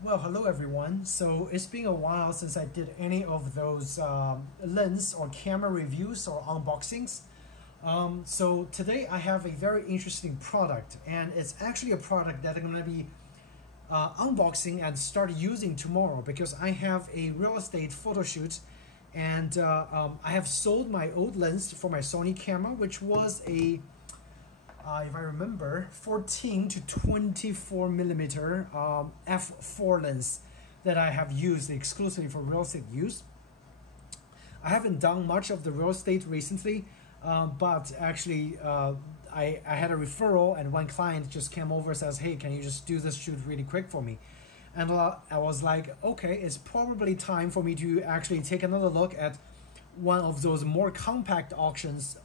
Well, hello everyone. So it's been a while since I did any of those lens or camera reviews or unboxings. So today I have a very interesting product, and it's actually a product that I'm going to be unboxing and start using tomorrow because I have a real estate photo shoot, and I have sold my old lens for my Sony camera, which was a if I remember, 14 to 24 millimeter f4 lens that I have used exclusively for real estate use. I haven't done much of the real estate recently, but actually I had a referral, and one client just came over and says, hey, can you just do this shoot really quick for me? And I was like, okay, it's probably time for me to actually take another look at one of those more compact options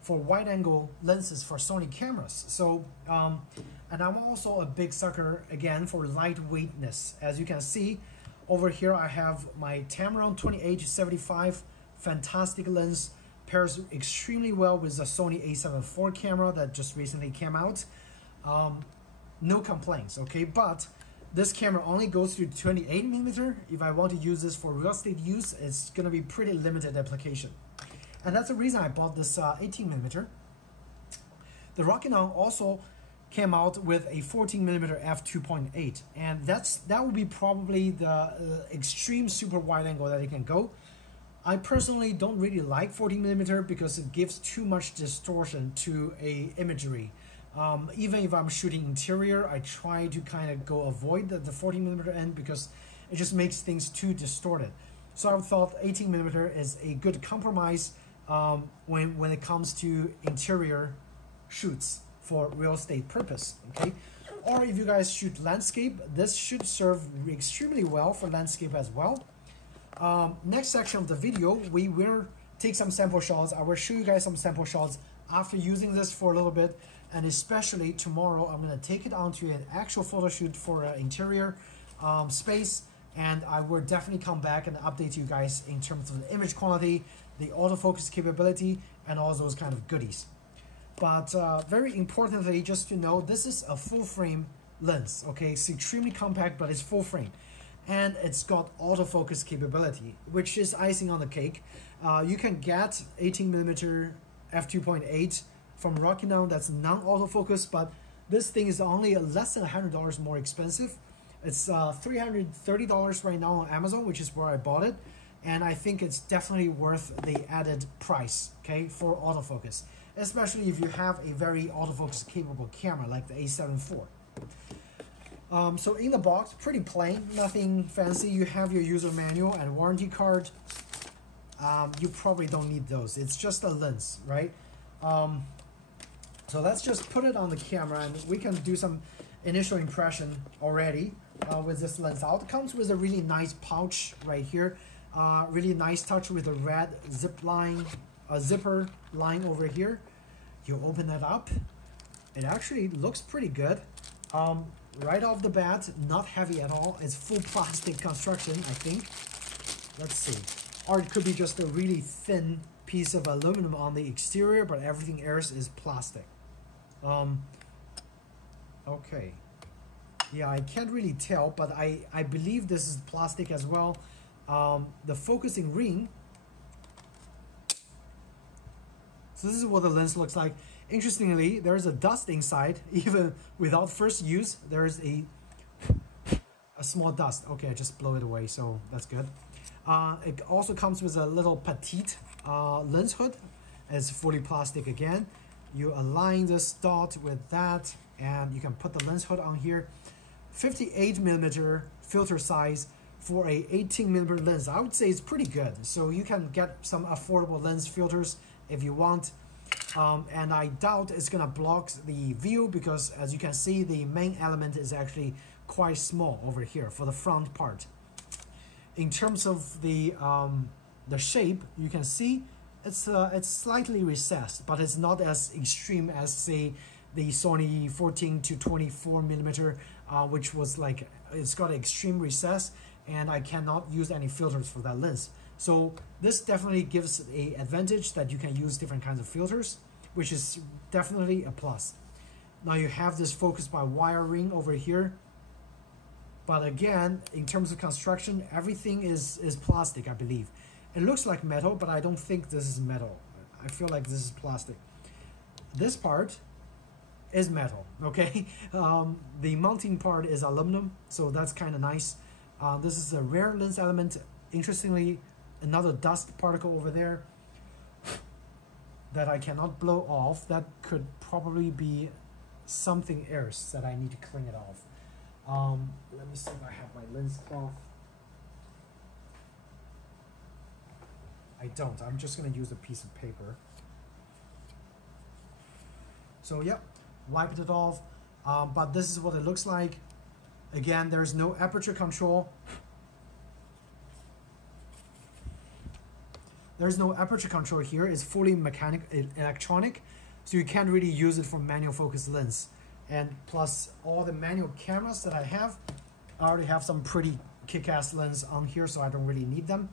for wide-angle lenses for Sony cameras. So, and I'm also a big sucker again for lightweightness. As you can see over here, I have my Samyang 18mm fantastic lens, pairs extremely well with the Sony a7 IV camera that just recently came out. No complaints, okay? But this camera only goes to 28mm. If I want to use this for real estate use, it's gonna be pretty limited application. And that's the reason I bought this 18mm. The Rokinon also came out with a 14mm F2.8, and that would be probably the extreme super wide angle that it can go. I personally don't really like 14mm because it gives too much distortion to a imagery. Even if I'm shooting interior, I try to kind of avoid the 14mm end because it just makes things too distorted. So I thought 18mm is a good compromise when it comes to interior shoots for real estate purpose, okay? Or if you guys shoot landscape, this should serve extremely well for landscape as well. Next section of the video, we will take some sample shots. I will show you guys some sample shots after using this for a little bit, and especially tomorrow I'm going to take it onto an actual photo shoot for an interior space. And I will definitely come back and update you guys in terms of the image quality, the autofocus capability, and all those kind of goodies. But very importantly, just to know, this is a full frame lens, okay? It's extremely compact, but it's full frame. And it's got autofocus capability, which is icing on the cake. You can get 18mm f2.8 from Rokinon that's non-autofocus, but this thing is only less than $100 more expensive. It's $330 right now on Amazon, which is where I bought it, and I think it's definitely worth the added price, okay, for autofocus, especially if you have a very autofocus capable camera like the a7 IV. So in the box, pretty plain, nothing fancy. You have your user manual and warranty card. You probably don't need those. It's just a lens, right? So let's just put it on the camera, and we can do some initial impression already with this lens out. It comes with a really nice pouch right here. Really nice touch with a red zipper line over here. You open that up. It actually looks pretty good. Right off the bat, not heavy at all. It's full plastic construction, I think. Let's see. Or it could be just a really thin piece of aluminum on the exterior, but everything else is plastic. Okay. Yeah, I can't really tell, but I believe this is plastic as well. The focusing ring. So this is what the lens looks like. Interestingly, there's a dust inside. Even without first use, there's a small dust. Okay, I just blow it away, so that's good. It also comes with a little petite lens hood. It's fully plastic again. You align this dot with that, and you can put the lens hood on here. 58mm filter size for a 18mm lens. I would say it's pretty good. So you can get some affordable lens filters if you want. And I doubt it's gonna block the view because, as you can see, the main element is actually quite small over here for the front part. In terms of the shape, you can see it's slightly recessed, but it's not as extreme as, say, the Sony 14 to 24mm, which was like, it's got an extreme recess, and I cannot use any filters for that lens. So this definitely gives an advantage that you can use different kinds of filters, which is definitely a plus. Now you have this focus by wire ring over here, But again, in terms of construction, everything is plastic, I believe. It looks like metal, but I don't think this is metal. I feel like this is plastic. This part is metal, okay? The mounting part is aluminum, so that's kind of nice. This is a rare lens element. Interestingly, another dust particle over there that I cannot blow off. That could probably be something else that I need to clean it off. Let me see if I have my lens cloth. I don't. I'm just going to use a piece of paper. So yep, wiped it off. But this is what it looks like. Again, there's no aperture control. There's no aperture control here. It's fully electronic, so you can't really use it for manual focus lens. And plus all the manual cameras that I have, I already have some pretty kick-ass lens on here, so I don't really need them.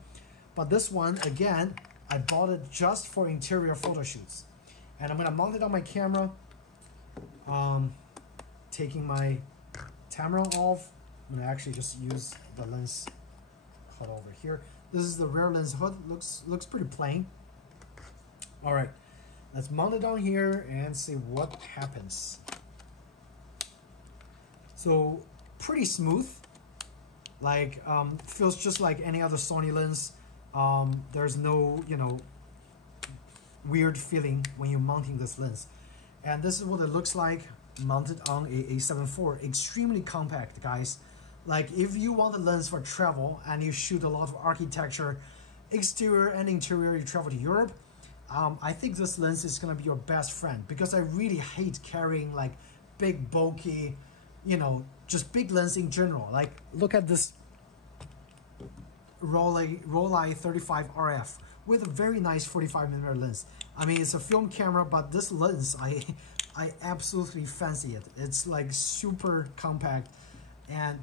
But this one, again, I bought it just for interior photo shoots. And I'm gonna mount it on my camera. Taking my camera off, I'm gonna actually just use the lens hood over here. This is the rear lens hood. Looks pretty plain. All right, let's mount it on here and see what happens. So pretty smooth, like feels just like any other Sony lens. There's no, you know, weird feeling when you're mounting this lens. And this is what it looks like mounted on a A7 IV. Extremely compact, guys. Like if you want a lens for travel and you shoot a lot of architecture, exterior and interior, you travel to Europe, I think this lens is gonna be your best friend, because I really hate carrying like big, bulky, you know, just big lens in general. Like look at this Rollei 35 RF with a very nice 45mm lens. I mean, it's a film camera, but this lens, I absolutely fancy it. It's like super compact, and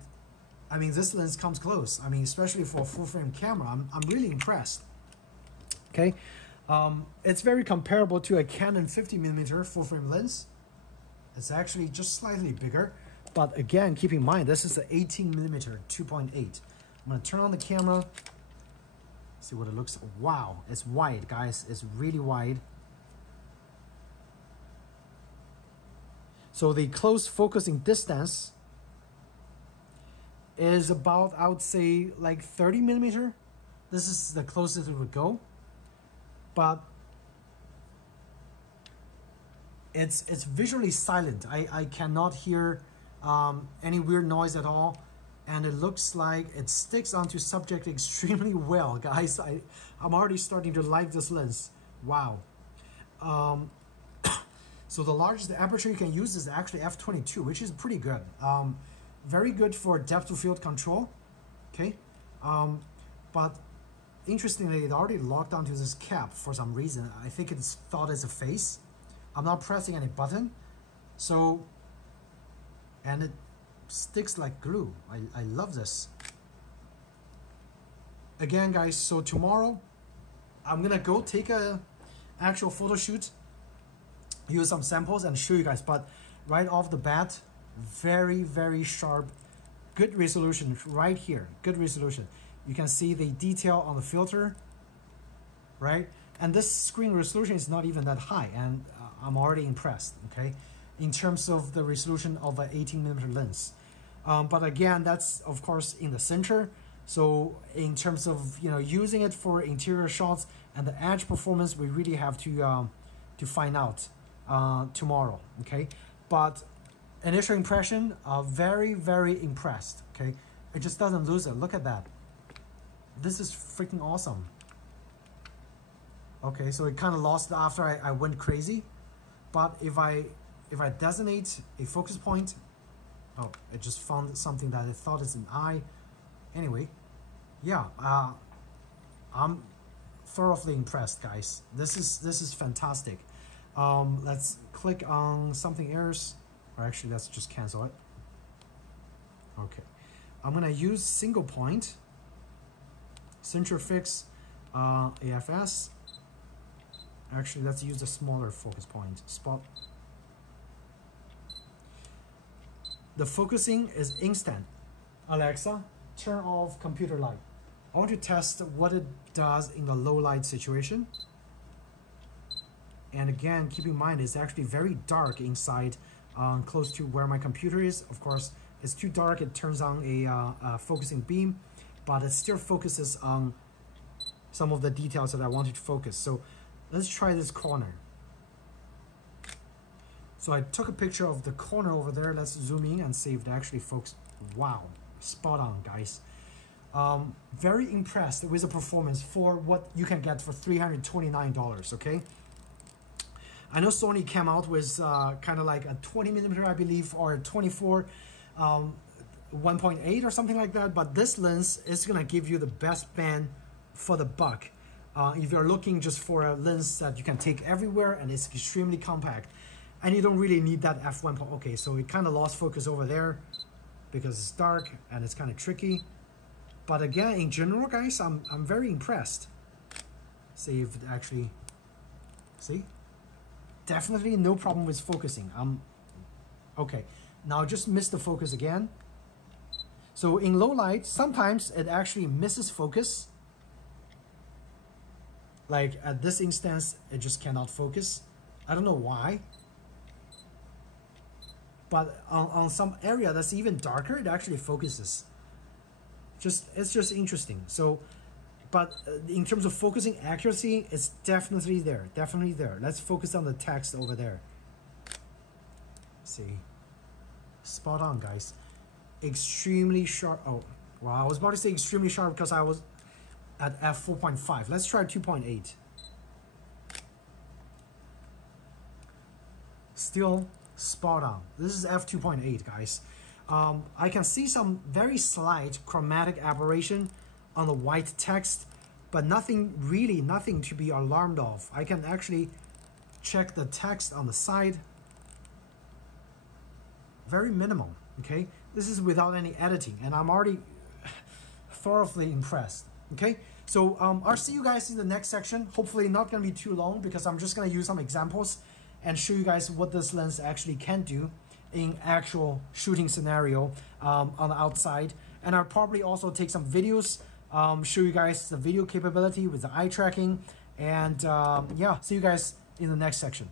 I mean, this lens comes close. I mean, especially for a full frame camera, I'm really impressed. Okay, it's very comparable to a Canon 50mm full frame lens. It's actually just slightly bigger, but again, keep in mind, this is an 18mm 2.8. I'm gonna turn on the camera, see what it looks like. Wow, it's wide, guys. It's really wide. So the close focusing distance is about, I would say, like 30mm. This is the closest it would go. But it's visually silent. I cannot hear any weird noise at all. And it looks like it sticks onto subject extremely well, guys. I'm already starting to like this lens. Wow. So the largest aperture you can use is actually f/22, which is pretty good. Very good for depth of field control. Okay. But interestingly, it already locked onto this cap for some reason. I think it's thought as a face. I'm not pressing any button. So, and it sticks like glue. I love this. Again, guys, so tomorrow I'm gonna go take a actual photo shoot, use some samples and show you guys. But right off the bat, very, very sharp, good resolution right here. Good resolution. You can see the detail on the filter, right? And this screen resolution is not even that high, and I'm already impressed, okay? In terms of the resolution of an 18mm lens. But again, that's of course in the center. So in terms of, you know, using it for interior shots and the edge performance, we really have to find out tomorrow, okay? But initial impression, very, very impressed, okay? It just doesn't lose it. Look at that. This is freaking awesome. Okay, so it kind of lost after I went crazy. But if I designate a focus point, oh, it just found something that I thought is an eye. Anyway, yeah, I'm thoroughly impressed, guys. This is fantastic. Let's click on something else, or actually let's just cancel it. Okay, I'm gonna use single point, center fix, AFS. Actually, let's use a smaller focus point, spot. The focusing is instant. Alexa, turn off computer light. I want to test what it does in the low light situation. And again, keep in mind, it's actually very dark inside, close to where my computer is. Of course, it's too dark, it turns on a focusing beam, but it still focuses on some of the details that I wanted to focus. So let's try this corner. So I took a picture of the corner over there. Let's zoom in and see if it actually focuses. Wow, spot on, guys. Very impressed with the performance for what you can get for $329, okay? I know Sony came out with kind of like a 20mm, I believe, or a 24 1.8 or something like that, but this lens is gonna give you the best bang for the buck. If you're looking just for a lens that you can take everywhere and it's extremely compact, and you don't really need that f1. Okay, so it kind of lost focus over there because it's dark and it's kind of tricky. But again, in general, guys, I'm very impressed. See if it actually, see? Definitely no problem with focusing. Okay, now just missed the focus again. So in low light, sometimes it actually misses focus. Like at this instance, it just cannot focus. I don't know why. But on some area that's even darker, it actually focuses. It's just interesting. So, but in terms of focusing accuracy, it's definitely there, definitely there. Let's focus on the text over there. See, spot on, guys. Extremely sharp. Oh, well, I was about to say extremely sharp because I was at f4.5. Let's try 2.8. Still spot on. This is f2.8, guys. I can see some very slight chromatic aberration on the white text, but nothing to be alarmed of. I can actually check the text on the side. Very minimal, okay? This is without any editing, and I'm already thoroughly impressed, okay? So I'll see you guys in the next section. Hopefully not gonna be too long because I'm just gonna use some examples and show you guys what this lens actually can do in actual shooting scenario on the outside. And I'll probably also take some videos, show you guys the video capability with the eye tracking, and yeah, see you guys in the next section.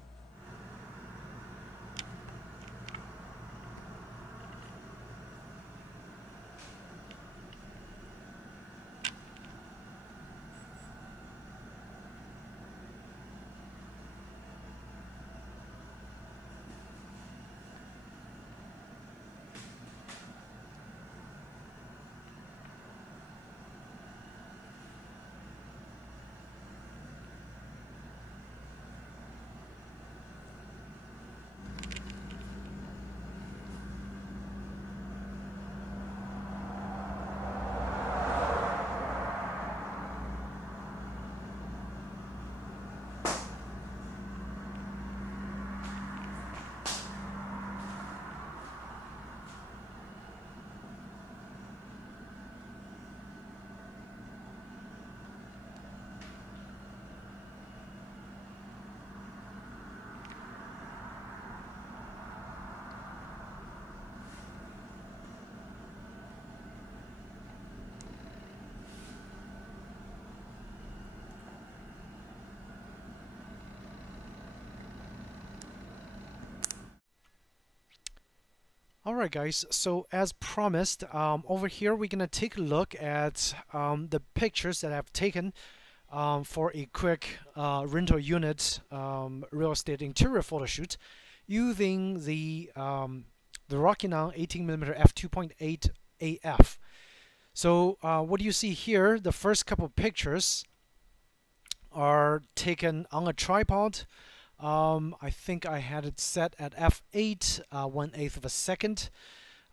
Alright guys, so as promised, over here we're gonna take a look at the pictures that I've taken for a quick rental unit real estate interior photo shoot using the Rokinon 18mm F2.8 AF. So what do you see here? The first couple of pictures are taken on a tripod. I think I had it set at f8, 1/8 of a second.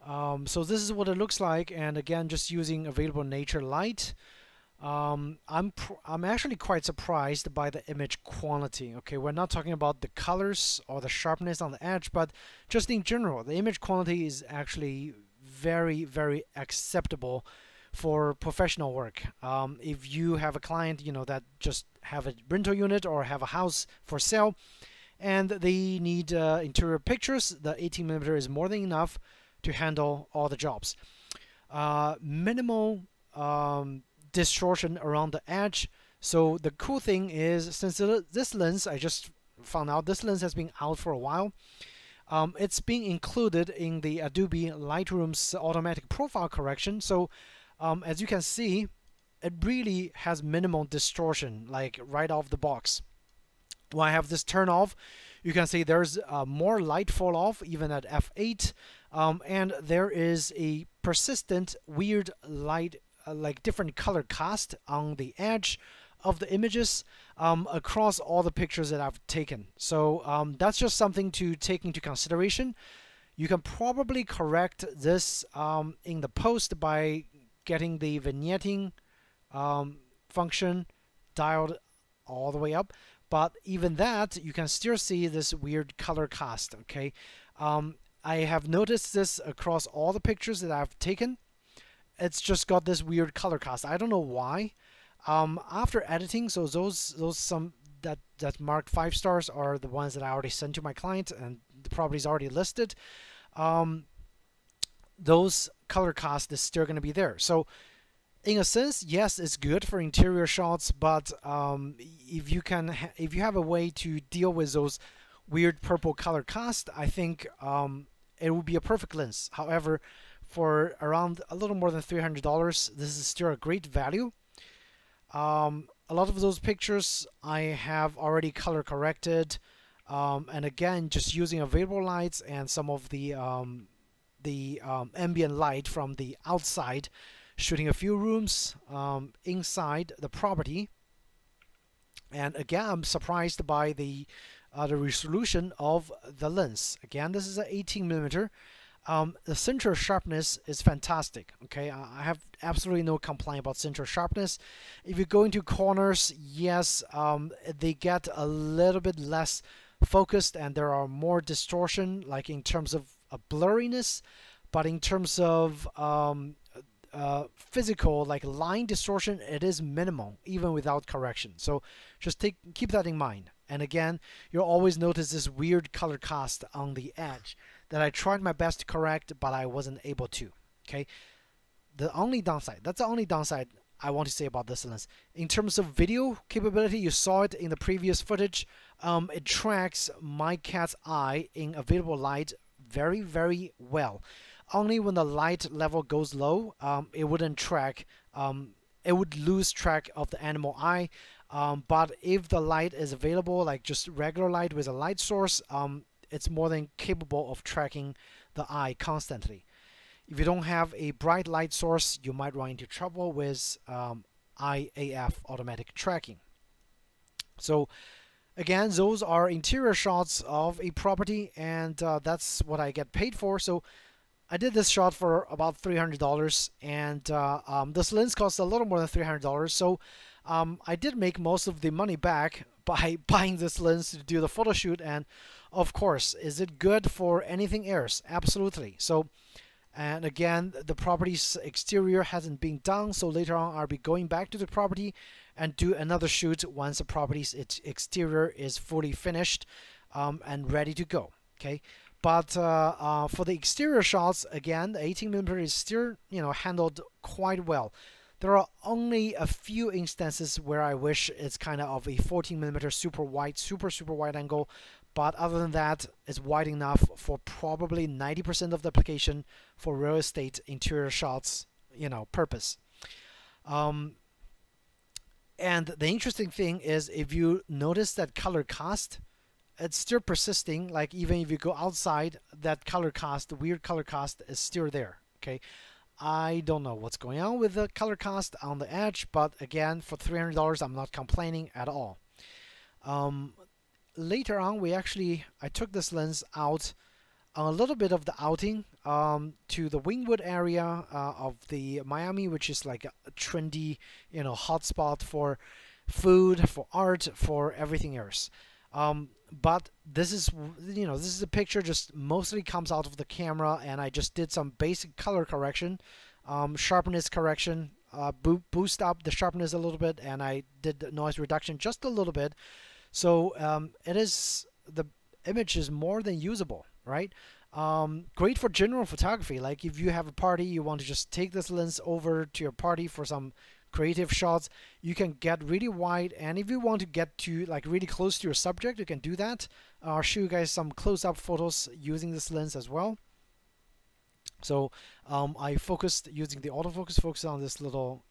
So this is what it looks like, and again, just using available nature light. I'm actually quite surprised by the image quality. Okay, we're not talking about the colors or the sharpness on the edge, but just in general, the image quality is actually very, very acceptable for professional work. If you have a client, you know, that just have a rental unit or have a house for sale and they need interior pictures, the 18mm is more than enough to handle all the jobs. minimal distortion around the edge. So the cool thing is, since this lens, I just found out this lens has been out for a while. It's being included in the Adobe Lightroom's automatic profile correction. So as you can see, it really has minimal distortion, like right off the box. When I have this turned off, you can see there's more light fall off even at f8, and there is a persistent weird light, like different color cast on the edge of the images across all the pictures that I've taken. So that's just something to take into consideration. You can probably correct this in the post by getting the vignetting function dialed all the way up. But even that, you can still see this weird color cast, okay? I have noticed this across all the pictures that I've taken. It's just got this weird color cast. I don't know why. After editing, so those some that marked 5 stars are the ones that I already sent to my client, and the property is already listed. Those color cast is still going to be there. So in a sense, yes, it's good for interior shots, but if you have a way to deal with those weird purple color cast, I think it would be a perfect lens. However, for around a little more than $300, this is still a great value. A lot of those pictures I have already color corrected, and again, just using available lights and some of the ambient light from the outside, shooting a few rooms inside the property. And again, I'm surprised by the resolution of the lens. Again, this is an 18mm. The center sharpness is fantastic. Okay, I have absolutely no complaint about center sharpness. If you go into corners, yes, they get a little bit less focused and there are more distortion, like in terms of blurriness, but in terms of physical, like line distortion, it is minimal even without correction. So just keep that in mind. And again, you'll always notice this weird color cast on the edge that I tried my best to correct, but I wasn't able to. Okay, that's the only downside I want to say about this lens. In terms of video capability, you saw it in the previous footage. It tracks my cat's eye in available light very, very well. Only when the light level goes low, it wouldn't track. It would lose track of the animal eye. But if the light is available, like just regular light with a light source, it's more than capable of tracking the eye constantly. If you don't have a bright light source, you might run into trouble with IAF automatic tracking. So again, those are interior shots of a property, and that's what I get paid for. So I did this shot for about $300, and this lens costs a little more than $300. So I did make most of the money back by buying this lens to do the photo shoot. And of course, is it good for anything else? Absolutely. So, and again, the property's exterior hasn't been done, so later on I'll be going back to the property and do another shoot once the property's exterior is fully finished and ready to go. Okay. But for the exterior shots, again, the 18mm is still, handled quite well. There are only a few instances where I wish it's kind of a 14mm super wide, super wide angle. But other than that, it's wide enough for probably 90% of the application for real estate interior shots, purpose. And the interesting thing is, if you notice that color cast, it's still persisting. Like even if you go outside, that color cast, the weird color cast, is still there. Okay, I don't know what's going on with the color cast on the edge, but again, for $300, I'm not complaining at all. Later on, I took this lens out on a little bit of the outing to the Wynwood area of the Miami, which is like a trendy, hotspot for food, for art, for everything else. But this is a picture just mostly comes out of the camera, and I just did some basic color correction, sharpness correction, boost up the sharpness a little bit, and I did the noise reduction just a little bit. So the image is more than usable, right? Great for general photography. Like if you have a party, you want to just take this lens over to your party for some creative shots, you can get really wide. And if you want to get to like really close to your subject, you can do that. I'll show you guys some close-up photos using this lens as well. So I focused using the autofocus, focused on this little,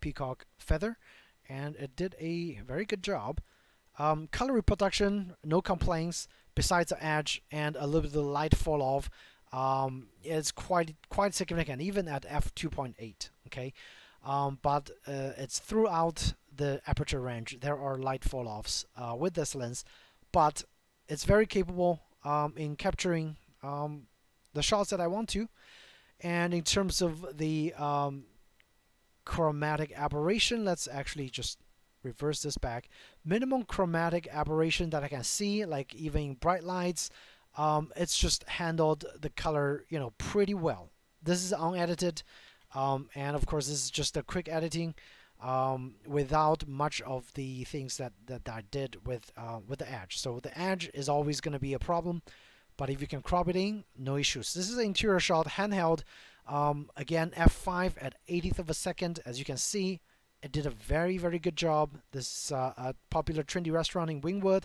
peacock feather, and it did a very good job. Color reproduction, no complaints. Besides the edge and a little bit of the light fall off, it's quite significant, even at f2.8. Okay, but it's throughout the aperture range. There are light fall offs with this lens, but it's very capable in capturing the shots that I want to. And in terms of the chromatic aberration, let's actually just reverse this back. Minimum chromatic aberration that I can see, like even in bright lights, it's just handled the color, pretty well. This is unedited, and of course this is just a quick editing without much of the things that I did with the edge. So the edge is always going to be a problem, but if you can crop it in, no issues. This is an interior shot, handheld. Again, f5 at 80th of a second. As you can see, it did a very, very good job. This is a popular trendy restaurant in Wynwood.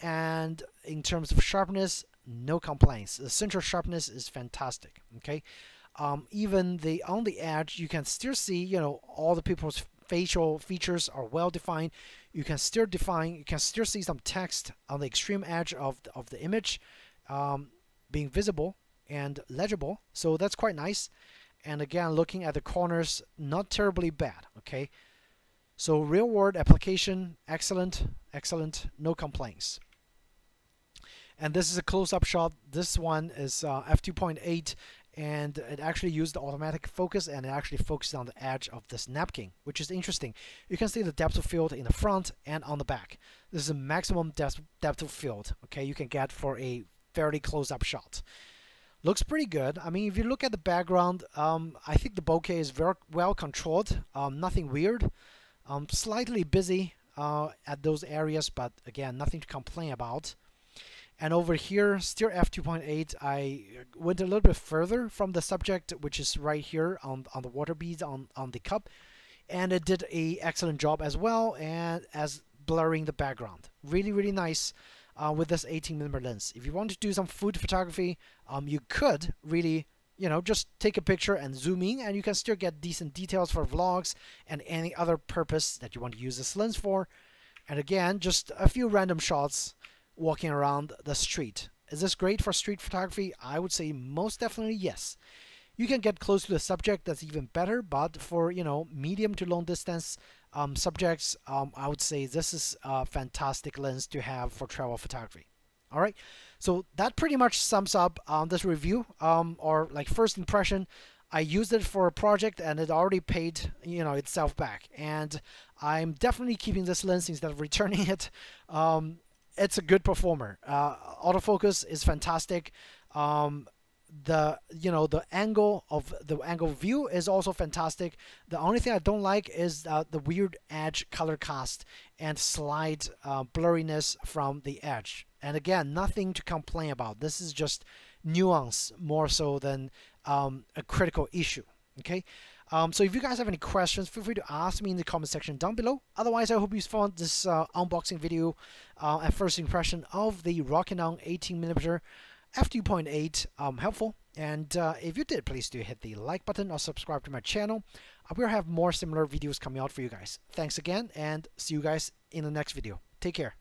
And in terms of sharpness, no complaints. The central sharpness is fantastic. Okay, even on the edge, you can still see, all the people's facial features are well defined. You can still see some text on the extreme edge of the image being visible and legible. So that's quite nice. And again, looking at the corners, not terribly bad. Okay, so real world application, excellent, no complaints. And this is a close-up shot. This one is f2.8, and it actually used the automatic focus, and it actually focused on the edge of this napkin, which is interesting. You can see the depth of field in the front and on the back. This is a maximum depth of field, okay, you can get for a fairly close-up shot. Looks pretty good. I mean, if you look at the background, I think the bokeh is very well controlled. Nothing weird. Slightly busy at those areas, but again, nothing to complain about. And over here, still f2.8, I went a little bit further from the subject, which is right here on the water beads on the cup. And it did an excellent job as well, and as blurring the background. Really, really nice. With this 18mm lens. If you want to do some food photography, you could really, just take a picture and zoom in, and you can still get decent details for vlogs and any other purpose that you want to use this lens for. And again, just a few random shots walking around the street. Is this great for street photography? I would say most definitely yes. You can get close to the subject, that's even better, but for, medium to long distance subjects, I would say this is a fantastic lens to have for travel photography. All right, so that pretty much sums up this review, or like first impression. I used it for a project and it already paid, itself back, and I'm definitely keeping this lens instead of returning it. It's a good performer. Autofocus is fantastic. The angle view is also fantastic. The only thing I don't like is the weird edge color cast and slight blurriness from the edge. And again, nothing to complain about. This is just nuance more so than a critical issue. Okay, so if you guys have any questions, feel free to ask me in the comment section down below. Otherwise, I hope you found this unboxing video and first impression of the Rokinon 18mm F2.8 helpful. And if you did, please do hit the like button or subscribe to my channel. I will have more similar videos coming out for you guys. Thanks again, and see you guys in the next video. Take care.